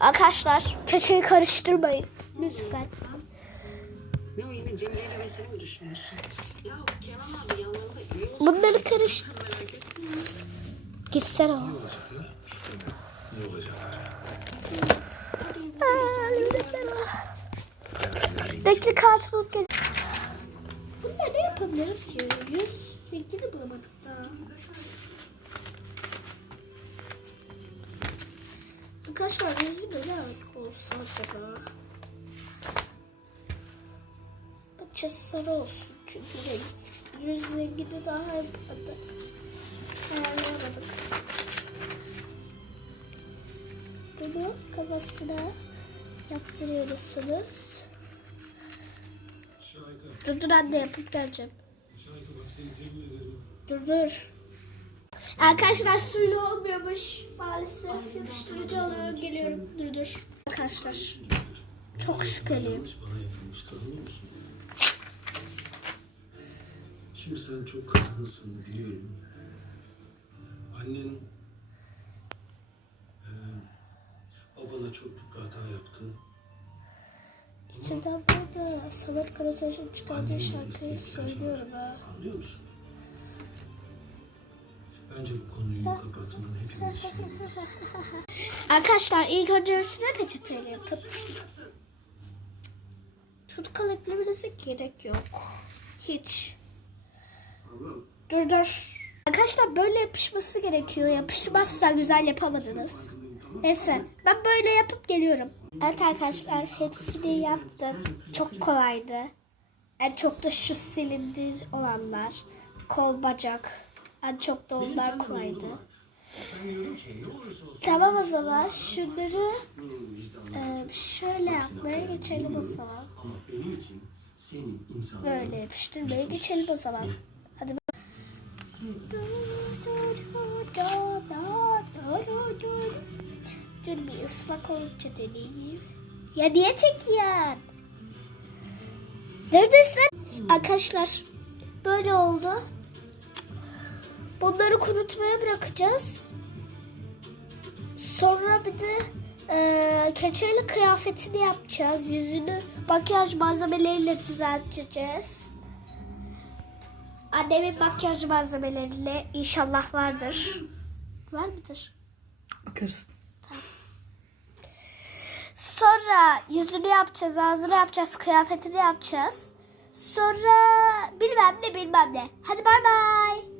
Arkadaşlar keçeyi karıştırmayın. Lütfen. Bunları karıştır. Gitsene o. Bekle kağıt bulup gel. Bunda ne yapabiliriz ki? Yüz rengini bulamadık da. Arkadaşlar yüzü de ne olsa acaba? Bence sarı olsun çünkü renk. Yüz rengi de daha yapmadık. Ayarlayamadık. Bunu kafasına yaptırıyorsunuz. Dur dur anne yapıp geleceğim. Dur dur. Arkadaşlar suyla olmuyormuş. Maalesef yapıştırıcı alıyor. Geliyorum. Dur dur. Arkadaşlar. Çok şüpheliyim. Şimdi sen çok kızgınsın biliyorum. Annen e, babana çok büyük bir hata yaptı. İçimden burada Samet Karataş'ın çıkardığı şarkıyı söylüyorum ha. Anlıyor musun? Bence bu konuyu kapatmanın hepimiz için iyisi. Arkadaşlar ilk önce üstüne peçeteyle yapıp tutkal eklemenize gerek yok. Hiç. Dur dur. Arkadaşlar böyle yapışması gerekiyor. Yapışmazsa güzel yapamadınız. Neyse ben böyle yapıp geliyorum. Evet arkadaşlar hepsini yaptım. Çok kolaydı. En çok da şu silindir olanlar. Kol bacak. En çok da onlar kolaydı. Tamam o zaman şunları e, şöyle yapmaya geçelim o zaman. Böyle yapıştırmaya geçelim o zaman. Hadi Dur bir ıslak olunca deneyeyim. Ya niye çekiyorsun? Dur dur sen. Arkadaşlar böyle oldu. Bunları kurutmaya bırakacağız. Sonra bir de e, keçeli kıyafetini yapacağız. Yüzünü makyaj malzemeleriyle düzelteceğiz. Annemin makyaj malzemeleriyle inşallah vardır. Var mıdır? Bakarız. Sonra yüzünü yapacağız, ağzını yapacağız, kıyafetini yapacağız. Sonra bilmem ne bilmem ne. Hadi bay bay.